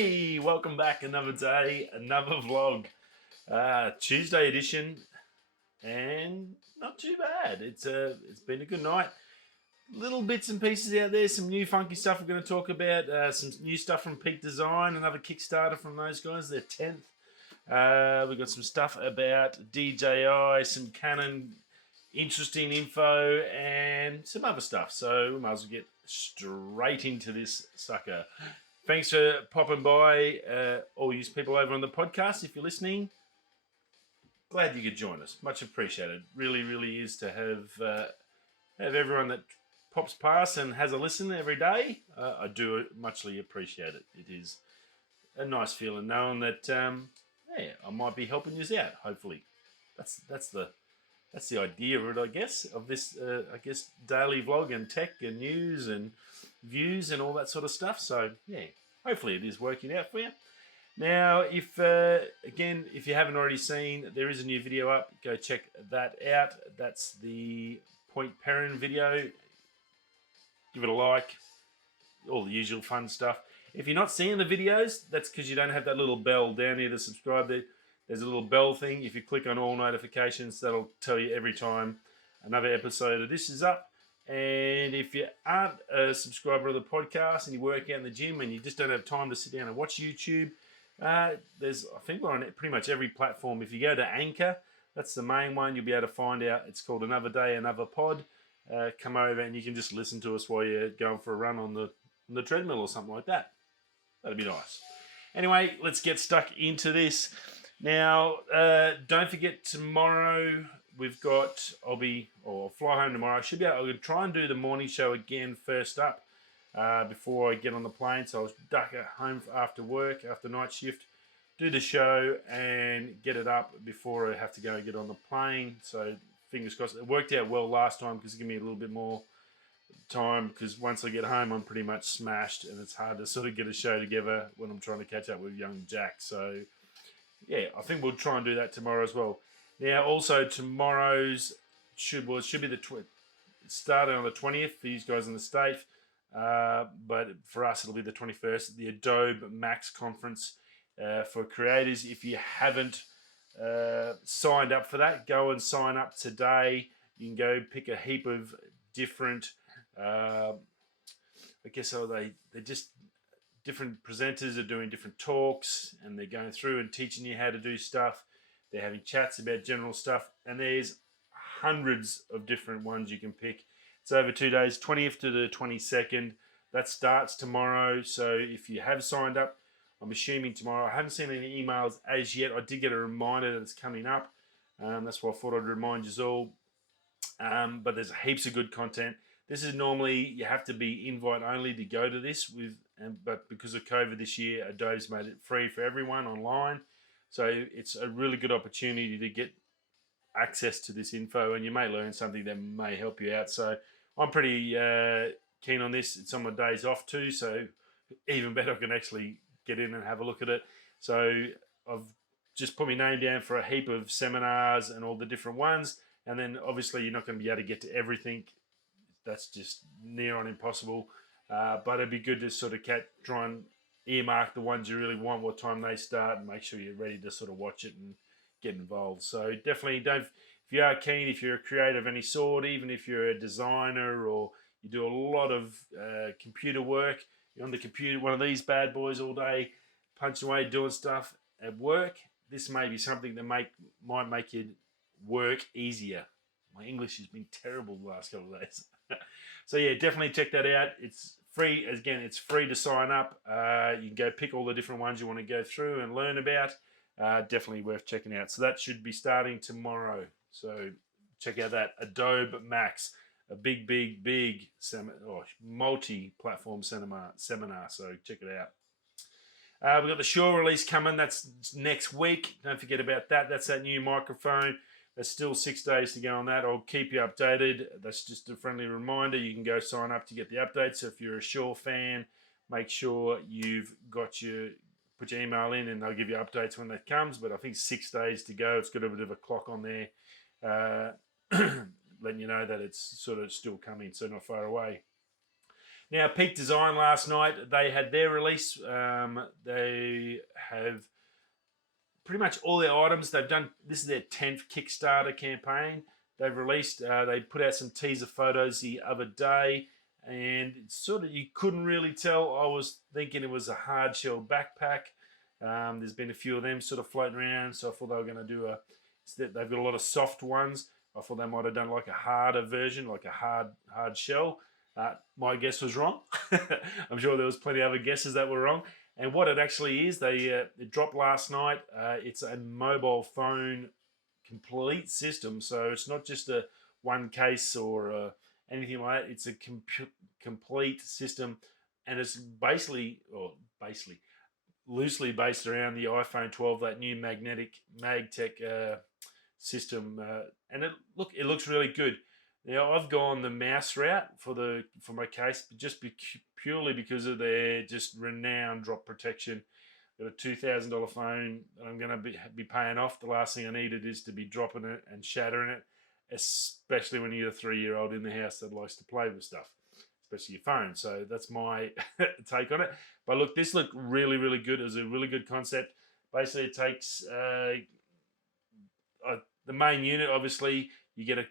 Hey, welcome back. Another day, another vlog. Tuesday edition, and not too bad. It's been a good night. Little bits and pieces out there. Some new funky stuff we're going to talk about. Some new stuff from Peak Design. Another Kickstarter from those guys. Their 10th. We've got some stuff about DJI. Some Canon interesting info and some other stuff. So we might as well get straight into this sucker. Thanks for popping by, all you people over on the podcast. If you're listening, glad you could join us. Much appreciated. Really, really is to have everyone that pops past and has a listen every day. I do muchly appreciate it. It is a nice feeling knowing that I might be helping you out. Hopefully, that's the idea of it, I guess, of this daily vlog and tech and news and views and all that sort of stuff. So yeah, hopefully it is working out for you. Now, if you haven't already seen, there is a new video up. Go check that out. That's the Point Perrin video. Give it a like. All the usual fun stuff. If you're not seeing the videos, that's because you don't have that little bell down here to subscribe. There's a little bell thing. If you click on all notifications, that'll tell you every time another episode of this is up. And if you aren't a subscriber of the podcast and you work out in the gym and you just don't have time to sit down and watch YouTube, I think we're on pretty much every platform. If you go to Anchor, that's the main one. You'll be able to find out. It's called Another Day, Another Pod. Come over and you can just listen to us while you're going for a run on the treadmill or something like that. That'd be nice. Anyway, let's get stuck into this. Now, don't forget tomorrow. I'll fly home tomorrow. I'm going to try and do the morning show again first up before I get on the plane. So I'll duck at home after work, after night shift, do the show and get it up before I have to go and get on the plane. So fingers crossed. It worked out well last time because it gave me a little bit more time, because once I get home I'm pretty much smashed and it's hard to sort of get a show together when I'm trying to catch up with young Jack. So yeah, I think we'll try and do that tomorrow as well. Now, also tomorrow's should be starting on the 20th for you guys in the States, but for us it'll be the 21st. The Adobe Max conference for creators. If you haven't signed up for that, go and sign up today. You can go pick a heap of different. They're just different presenters are doing different talks, and they're going through and teaching you how to do stuff. They're having chats about general stuff, and there's hundreds of different ones you can pick. It's over 2 days, 20th to the 22nd. That starts tomorrow. So if you have signed up, I'm assuming tomorrow. I haven't seen any emails as yet. I did get a reminder that it's coming up. That's why I thought I'd remind you all. But there's heaps of good content. This is normally, you have to be invite only to go to this, but because of COVID this year, Adobe's made it free for everyone online. So it's a really good opportunity to get access to this info, and you may learn something that may help you out. So I'm pretty keen on this. It's on my days off too, so even better, I can actually get in and have a look at it. So I've just put my name down for a heap of seminars and all the different ones, and then obviously you're not going to be able to get to everything. That's just near on impossible, but it'd be good to sort of try and earmark the ones you really want, what time they start, and make sure you're ready to sort of watch it and get involved. So definitely if you are keen, if you're a creator of any sort, even if you're a designer or you do a lot of computer work, you're on the computer, one of these bad boys all day, punching away, doing stuff at work, this may be something that might make your work easier. My English has been terrible the last couple of days. So yeah, definitely check that out. It's free. Again, it's free to sign up. You can go pick all the different ones you want to go through and learn about. Definitely worth checking out. So that should be starting tomorrow. So check out that Adobe Max, a big multi-platform seminar. So check it out. We've got the Shure release coming. That's next week. Don't forget about that. That's that new microphone. There's still 6 days to go on that. I'll keep you updated. That's just a friendly reminder. You can go sign up to get the updates. So if you're a Shure fan, make sure you've put your email in and they'll give you updates when that comes. But I think 6 days to go. It's got a bit of a clock on there, letting you know that it's sort of still coming, so not far away. Now, Peak Design last night, they had their release. They have pretty much all their items. They've done, this is their 10th Kickstarter campaign. They've released, they put out some teaser photos the other day, and it's sort of, you couldn't really tell. I was thinking it was a hard shell backpack. There's been a few of them sort of floating around, so I thought they were going to do they've got a lot of soft ones. I thought they might have done like a harder version, like a hard shell. My guess was wrong. I'm sure there was plenty of other guesses that were wrong. And what it actually is, it dropped last night. It's a mobile phone complete system, so it's not just a one case or anything like that. It's a complete system, and it's basically loosely based around the iPhone 12, that new magnetic MagTech system, and it looks really good. Now, I've gone the mouse route for my case, just purely because of their just renowned drop protection. Got a $2,000 phone that I'm going to be paying off. The last thing I needed is to be dropping it and shattering it, especially when you're a 3-year-old in the house that likes to play with stuff, especially your phone. So that's my take on it. But look, this looked really, really good. It was a really good concept. Basically, it takes the main unit, obviously, you get a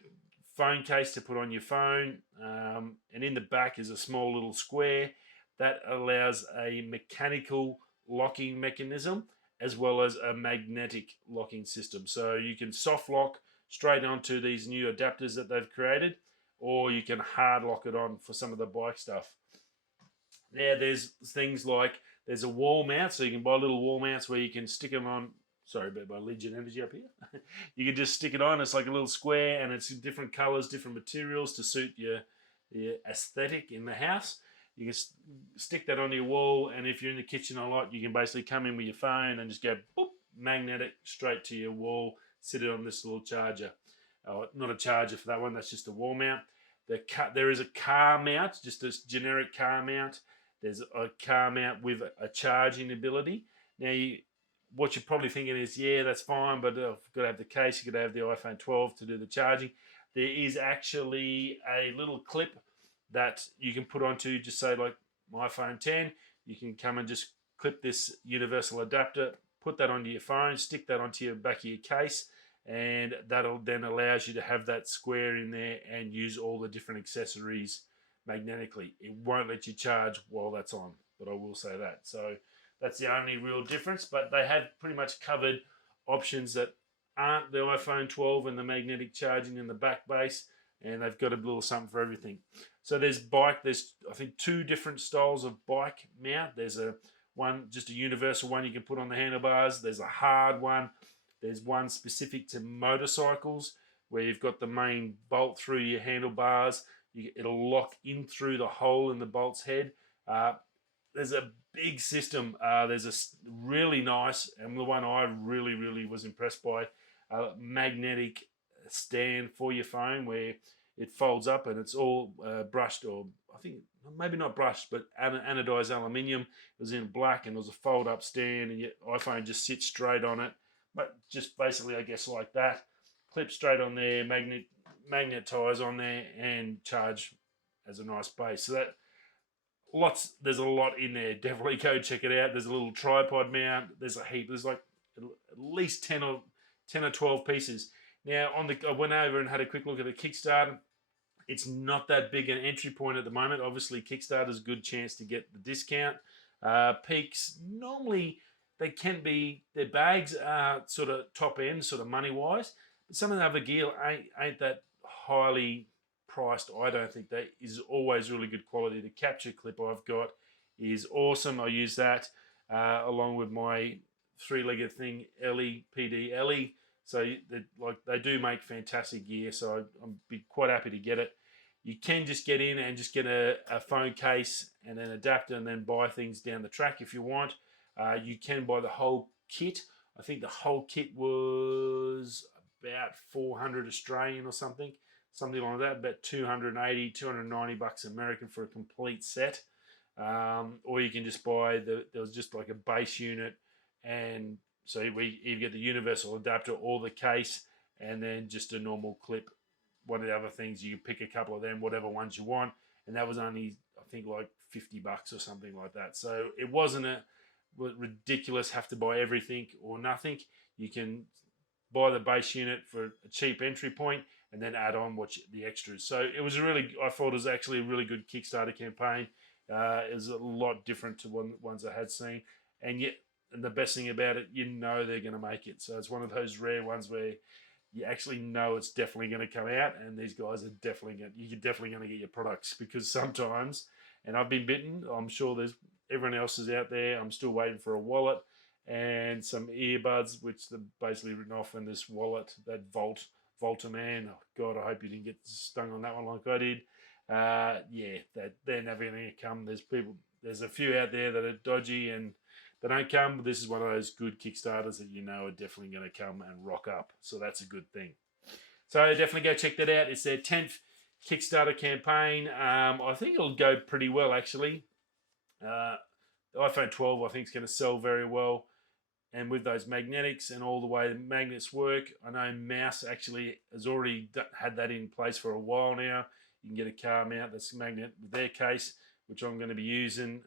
phone case to put on your phone, and in the back is a small little square that allows a mechanical locking mechanism as well as a magnetic locking system. So you can soft lock straight onto these new adapters that they've created, or you can hard lock it on for some of the bike stuff. Now, there's things like, there's a wall mount, so you can buy little wall mounts where you can stick them on. Sorry about my Legion energy up here. You can just stick it on. It's like a little square, and it's different colors, different materials to suit your aesthetic in the house. You can stick that on your wall, and if you're in the kitchen a lot, you can basically come in with your phone and just go boop, magnetic straight to your wall, sit it on this little charger. Not a charger for that one, that's just a wall mount. There is a car mount, just a generic car mount. There's a car mount with a charging ability. Now, what you're probably thinking is, yeah, that's fine, but I've got to have the case, you've got to have the iPhone 12 to do the charging. There is actually a little clip that you can put onto, just say like my iPhone 10, you can come and just clip this universal adapter, put that onto your phone, stick that onto your back of your case, and that'll then allows you to have that square in there and use all the different accessories magnetically. It won't let you charge while that's on, but I will say that. So that's the only real difference, but they have pretty much covered options that aren't the iPhone 12 and the magnetic charging in the back base, and they've got a little something for everything. So there's I think 2 different styles of bike mount. There's just a universal one you can put on the handlebars. There's a hard one. There's one specific to motorcycles where you've got the main bolt through your handlebars. It'll lock in through the hole in the bolt's head. There's a big system. There's a really nice, and the one I really, really was impressed by, magnetic stand for your phone where it folds up and it's all brushed, or I think maybe not brushed, but anodized aluminium. It was in black, and it was a fold-up stand, and your iPhone just sits straight on it. But just basically, I guess, like that, clip straight on there, magnetize on there, and charge as a nice base. So there's a lot in there. Definitely go check it out. There's a little tripod mount. There's a heap. There's like at least 10 or 12 pieces. Now, I went over and had a quick look at the Kickstarter. It's not that big an entry point at the moment. Obviously, Kickstarter's a good chance to get the discount. Peaks, normally they can be, their bags are sort of top end, sort of money-wise. But some of the other gear ain't that highly priced. I don't think that is always really good quality. The capture clip I've got is awesome. I use that along with my 3-legged thing, PD Ellie. So they do make fantastic gear, so I'm be quite happy to get it. You can just get in and just get a phone case and an adapter and then buy things down the track if you want. You can buy the whole kit. I think the whole kit was about 400 Australian or something like that, about 280, 290 bucks American for a complete set. Or you can just buy there was just like a base unit, and so you get the universal adapter or the case, and then just a normal clip. One of the other things, you can pick a couple of them, whatever ones you want, and that was only, I think like $50 or something like that. So it wasn't a ridiculous have to buy everything or nothing. You can buy the base unit for a cheap entry point and then add on the extras. So it was I thought it was actually a really good Kickstarter campaign. It was a lot different to ones I had seen, and yet the best thing about it, they're going to make it. So it's one of those rare ones where you actually know it's definitely going to come out, and these guys are you're definitely going to get your products, because sometimes, and I've been bitten, I'm sure everyone else is out there. I'm still waiting for a wallet and some earbuds, which they're basically written off in this wallet, that Volta Man. Oh God, I hope you didn't get stung on that one like I did. They're never going to come. There's a few out there that are dodgy and they don't come. But this is one of those good Kickstarters that are definitely going to come and rock up. So that's a good thing. So definitely go check that out. It's their 10th Kickstarter campaign. I think it'll go pretty well, actually. The iPhone 12, I think, is going to sell very well. And with those magnetics and all the way the magnets work, I know Mouse actually has already had that in place for a while now. You can get a car mount that's magnet with their case, which I'm going to be using.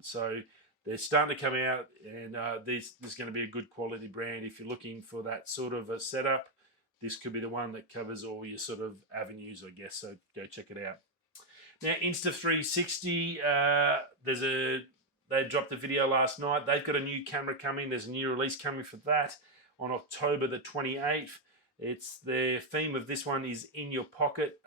So they're starting to come out, and this is going to be a good quality brand. If you're looking for that sort of a setup, this could be the one that covers all your sort of avenues, I guess. So go check it out. Now, Insta360, they dropped a video last night. They've got a new camera coming. There's a new release coming for that on October the 28th. It's the theme of this one is in your pocket.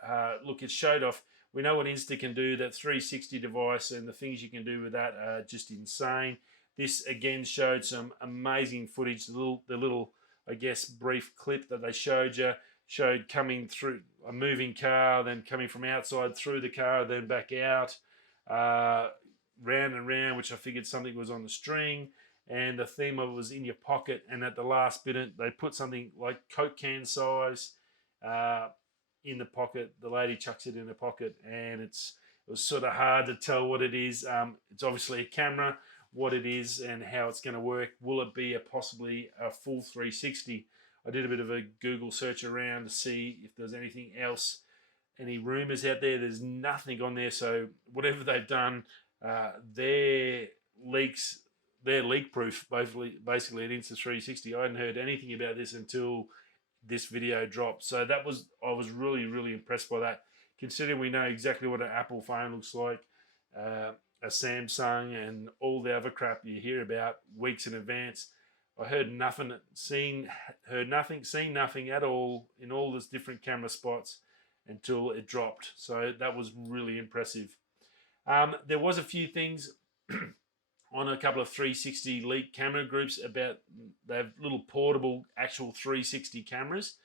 Look, it showed off. We know what Insta can do. That 360 device and the things you can do with that are just insane. This again showed some amazing footage. The little, I guess, brief clip that they showed coming through a moving car, then coming from outside through the car, then back out. Round and round, which I figured something was on the string, and the theme of it was in your pocket. And at the last bit, they put something like Coke can size in the pocket. The lady chucks it in the pocket, and it was sort of hard to tell what it is. It's obviously a camera, what it is, and how it's going to work. Will it be possibly a full 360? I did a bit of a Google search around to see if there's anything else, any rumors out there. There's nothing on there. So whatever they've done, they're leak proof basically at Insta360. I hadn't heard anything about this until this video dropped. So I was really, really impressed by that, considering we know exactly what an Apple phone looks like, a Samsung, and all the other crap you hear about weeks in advance. I heard nothing, seen nothing at all in all these different camera spots until it dropped. So that was really impressive. There was a few things on a couple of 360 leak camera groups about they have little portable actual 360 cameras.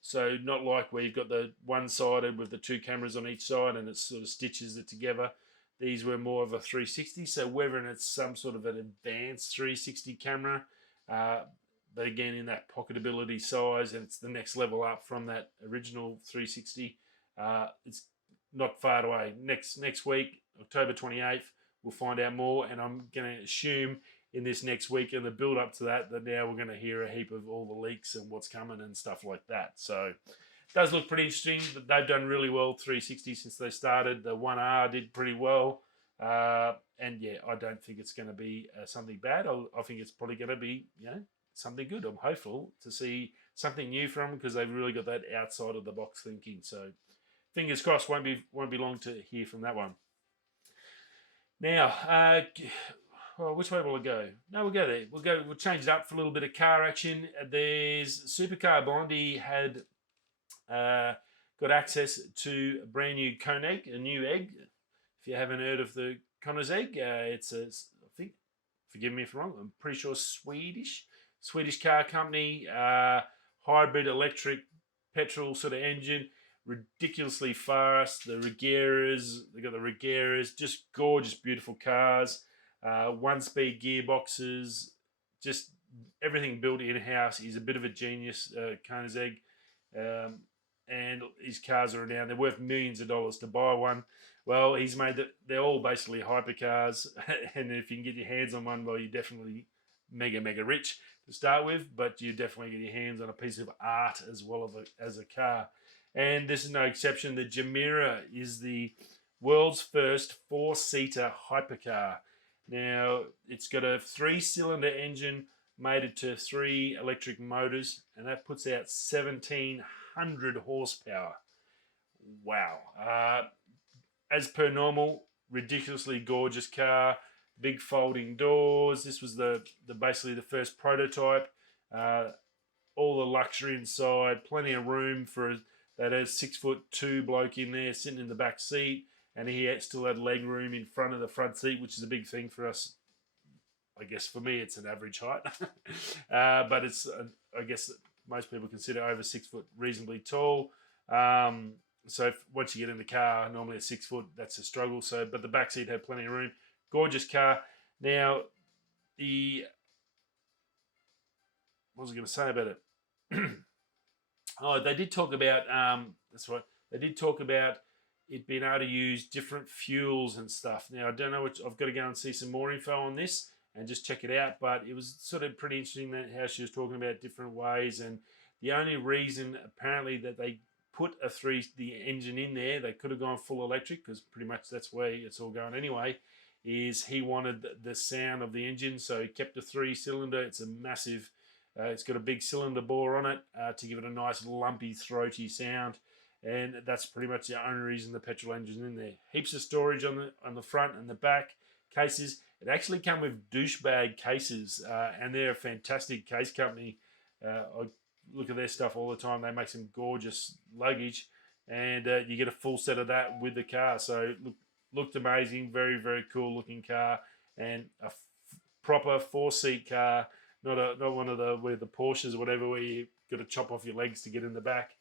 So not like where you've got the one-sided with the two cameras on each side and it sort of stitches it together. These were more of a 360, so whether it's some sort of an advanced 360 camera, but again in that pocketability size, and it's the next level up from that original 360. It's not far away. Next week, October 28th, we'll find out more, and I'm going to assume in this next week and the build up to that now we're going to hear a heap of all the leaks and what's coming and stuff like that. So it does look pretty interesting. They've done really well 360 since they started. The 1R did pretty well, and yeah, I don't think it's going to be something bad. I think it's probably going to be something good. I'm hopeful to see something new from them because they've really got that outside of the box thinking. So fingers crossed, won't be long to hear from that one. Now, which way will I go? No, we'll go there. We'll change it up for a little bit of car action. There's Supercar Blondie had got access to a brand new Koenigsegg, a new egg. If you haven't heard of the Koenigsegg, it's I think, forgive me if I'm wrong, I'm pretty sure Swedish car company, hybrid electric petrol sort of engine, ridiculously fast. They've got the Regeras, just gorgeous, beautiful cars. One-speed gearboxes, just everything built in-house. He's a bit of a genius, Koenigsegg, and his cars are renowned. They're worth millions of dollars to buy one. Well, he's made that they're all basically hypercars, and if you can get your hands on one, well, you're definitely mega rich to start with, but you definitely get your hands on a piece of art as well as a car. And this is no exception. The Gemara is the world's first 4-seater hypercar. Now, it's got a 3-cylinder engine mated to 3 electric motors, and that puts out 1,700 horsepower. Wow. As per normal, ridiculously gorgeous car, big folding doors. This was the basically the first prototype. All the luxury inside, plenty of room for that has 6'2" bloke in there sitting in the back seat, and he still had leg room in front of the front seat, which is a big thing for us. I guess for me it's an average height, but it's I guess most people consider over 6 foot reasonably tall. So once you get in the car, normally at 6 foot, that's a struggle. So, but the back seat had plenty of room. Gorgeous car. Now, what was I going to say about it? Oh, they did talk about, that's right, they did talk about it being able to use different fuels and stuff. Now, I don't know, I've got to go and see some more info on this and just check it out, but it was sort of pretty interesting that how she was talking about different ways, and the only reason apparently that they put the engine in there, they could have gone full electric, because pretty much that's where it's all going anyway, is he wanted the sound of the engine, so he kept a 3-cylinder. It's a massive, it's got a big cylinder bore on it to give it a nice lumpy, throaty sound, and that's pretty much the only reason the petrol engine's in there. Heaps of storage on the front and the back cases. It actually came with douchebag cases, and they're a fantastic case company. I look at their stuff all the time. They make some gorgeous luggage, and you get a full set of that with the car. So looked amazing, very, very cool looking car, and a proper 4-seat car, not one of the Porsches or whatever where you got to chop off your legs to get in the back.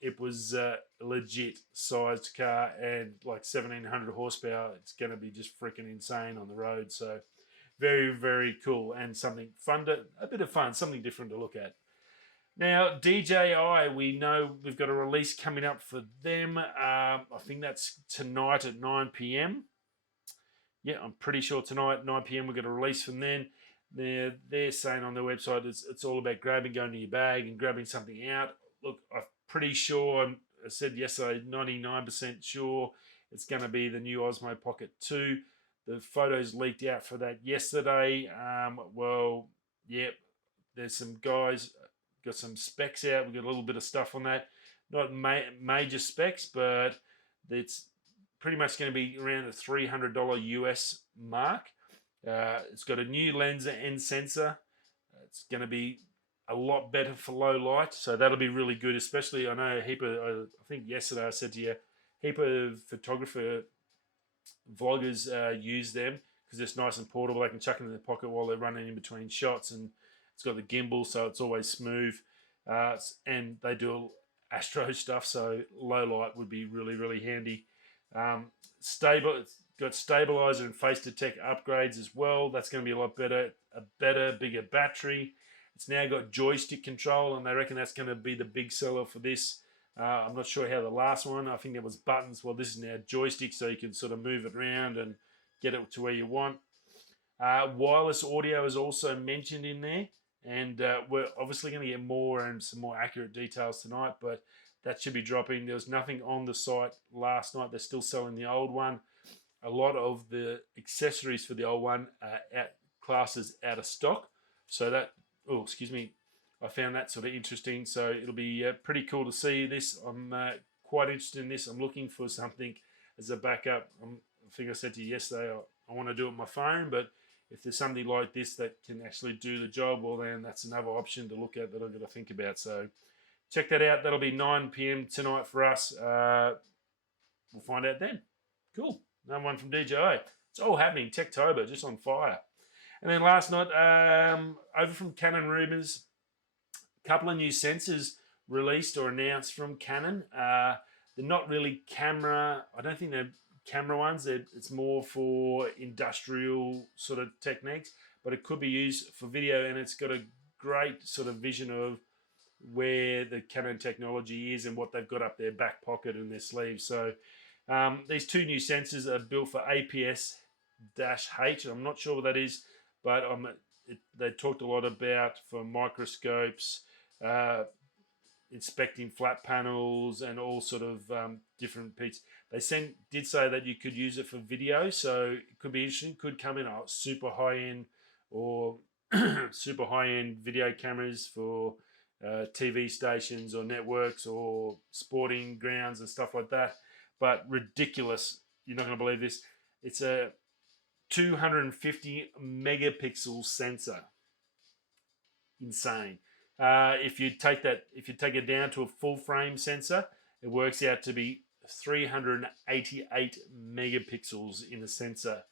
It was a legit sized car and like 1,700 horsepower. It's going to be just freaking insane on the road. So very, very cool, and something fun a bit of fun, something different to look at. Now, DJI, we know we've got a release coming up for them. I think that's tonight at 9 p.m. Yeah, I'm pretty sure tonight, 9 p.m, we've got a release from them. They're saying on their website it's all about going to your bag and grabbing something out. Look, I'm pretty sure, I said yesterday, 99% sure it's going to be the new Osmo Pocket 2. The photos leaked out for that yesterday. Well, yeah, there's some guys got some specs out. We've got a little bit of stuff on that. Not major specs, but it's pretty much going to be around the $300 US mark. It's got a new lens and sensor. It's going to be a lot better for low light, so that'll be really good. Especially, I know I think yesterday I said to you, heap of photographer vloggers use them because it's nice and portable. They can chuck it in their pocket while they're running in between shots, and it's got the gimbal, so it's always smooth. And they do astro stuff, so low light would be really, really handy. It's got stabilizer and face detect upgrades as well. That's going to be a lot better. A better, bigger battery. It's now got joystick control, and they reckon that's going to be the big seller for this. I'm not sure how the last one, I think there was buttons. Well, this is now joystick, so you can sort of move it around and get it to where you want. Wireless audio is also mentioned in there, and we're obviously going to get more and some more accurate details tonight, but that should be dropping. There was nothing on the site last night. They're still selling the old one. A lot of the accessories for the old one are classes out of stock. So that, I found that sort of interesting. So it'll be pretty cool to see this. I'm quite interested in this. I'm looking for something as a backup. I think I said to you yesterday, I want to do it on my phone, but if there's something like this that can actually do the job, well, then that's another option to look at that I've got to think about. So check that out. That'll be 9 p.m. tonight for us. We'll find out then. Cool. Another one from DJI. It's all happening. Techtober, just on fire. And then last night, over from Canon Rumours, a couple of new sensors released or announced from Canon. They're not really camera. I don't think they're camera ones. It's more for industrial sort of techniques, but it could be used for video, and it's got a great sort of vision of where the Canon technology is and what they've got up their back pocket and their sleeve. So these two new sensors are built for APS-H. I'm not sure what that is, but they talked a lot about for microscopes, inspecting flat panels and all sort of different pieces. They did say that you could use it for video, so it could be interesting. Could come in super high end or super high end video cameras for TV stations or networks or sporting grounds and stuff like that. But ridiculous! You're not going to believe this. It's a 250 megapixel sensor. Insane. If you take it down to a full frame sensor, it works out to be 388 megapixels in a sensor.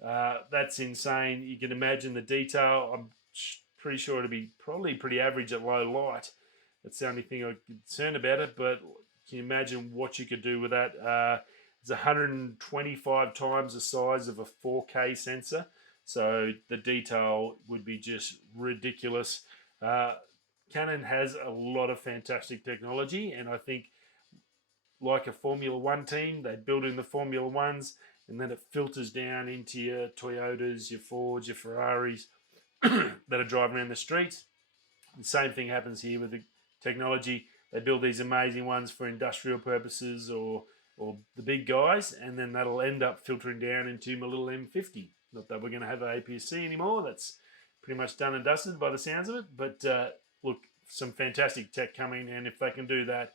That's insane. You can imagine the detail. I'm pretty sure it'll be probably pretty average at low light. That's the only thing I'm concerned about it, but can you imagine what you could do with that? It's 125 times the size of a 4K sensor, so the detail would be just ridiculous. Canon has a lot of fantastic technology, and I think like a Formula One team, they build in the Formula Ones, and then it filters down into your Toyotas, your Fords, your Ferraris that are driving around the streets. The same thing happens here with the technology. They build these amazing ones for industrial purposes or the big guys, and then that'll end up filtering down into my little M50. Not that we're going to have an APS-C anymore. That's pretty much done and dusted by the sounds of it. But look, some fantastic tech coming, and if they can do that,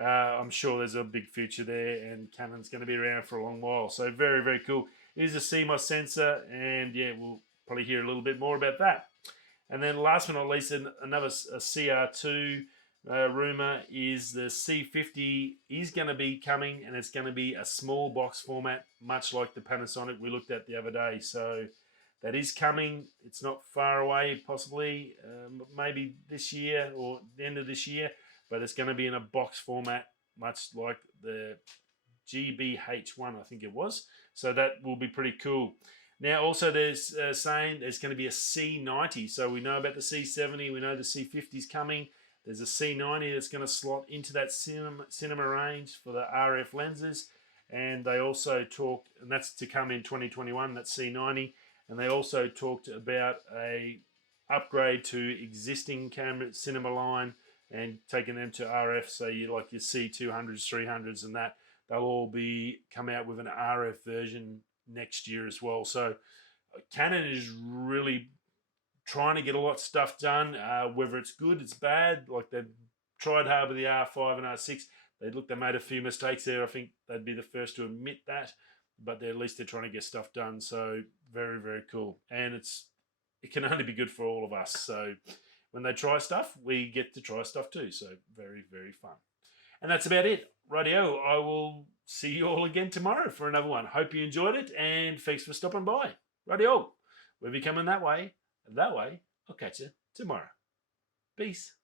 I'm sure there's a big future there, and Canon's going to be around for a long while. So very, very cool. It is a CMOS sensor, and yeah, we'll probably hear a little bit more about that. And then last but not least, another CR2 rumor is the C50 is going to be coming, and it's going to be a small box format, much like the Panasonic we looked at the other day. So that is coming. It's not far away, possibly maybe this year or the end of this year, but it's going to be in a box format, much like the GBH1, I think it was. So that will be pretty cool. Now, also there's saying there's going to be a C90. So we know about the C70. We know the C50 is coming. There's a C90 that's going to slot into that cinema range for the RF lenses. And they also talked, and that's to come in 2021, that C90. And they also talked about a upgrade to existing camera cinema line and taking them to RF. So you like your C200s, 300s, and that they'll all be come out with an RF version next year as well. So Canon is really trying to get a lot of stuff done. Whether it's good, it's bad. Like they've tried hard with the R5 and R6. They made a few mistakes there. I think they'd be the first to admit that, but at least they're trying to get stuff done. So very, very cool. And it can only be good for all of us. So when they try stuff, we get to try stuff too. So very, very fun. And that's about it. Rightio, I will see you all again tomorrow for another one. Hope you enjoyed it, and thanks for stopping by. Rightio, we'll be coming that way. I'll catch you tomorrow. Peace.